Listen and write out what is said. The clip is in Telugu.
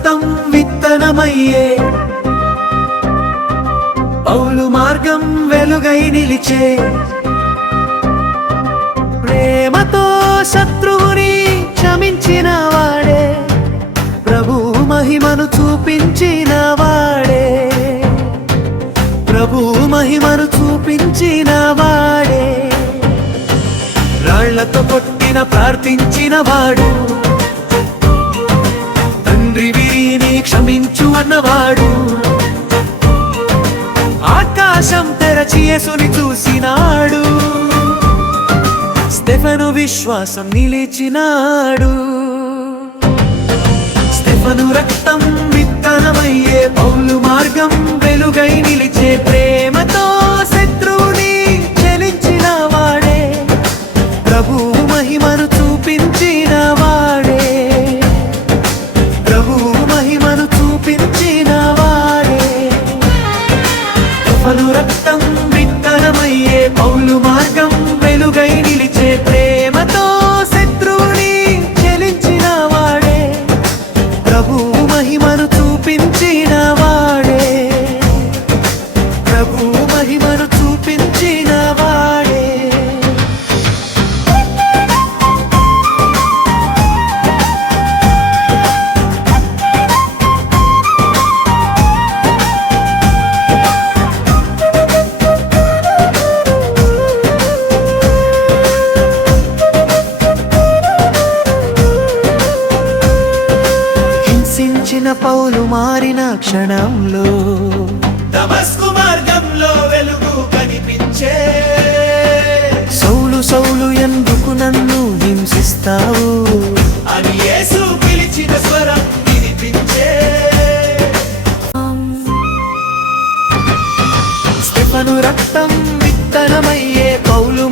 రక్తం విత్తనమయ్యే పౌలు మార్గం వెలుగై నిలిచే ప్రేమతో శత్రువుని క్షమించిన వాడే ప్రభు మహిమను చూపించిన వాడే ప్రభు మహిమను చూపించిన వాడే రాళ్లతో కొట్టిన ప్రార్థించిన వాడు తండ్రి వీరిని క్షమించు అన్నవాడు ఆకాశం తెరచి యేసుని చూసినాడు స్టెఫను విశ్వాసం నిలిచినాడు స్టెఫను రక్తం విత్తనమయ్యే పౌలు మార్గం వెలుగై నిలిచే ప్రేమతో శత్రువుని చెలించిన వాడే ప్రభు మహిమను చూపించిన వాడే ప్రభు మహిమను చూపించిన వాడే స్టెఫను రక్తం విత్తనమయ్యే పౌలు మార్గం వెలుగై నిలిచే ప్రేమతో శత్రువుని చెలించిన వాడే ప్రభు మహిమను చూపించిన వాడే ప్రభు మహిమను చూపించిన వాడే హింసించిన పౌలు మారిన క్షణంలో దమస్కు మార్గంలో వెలుగు కనిపించే సౌలు సౌలు ఎందుకు నన్ను హింసిస్తావు అని యేసు పిలిచిన స్వరం వినిపించే స్టెఫను రక్తం విత్తనమయ్యే పౌలు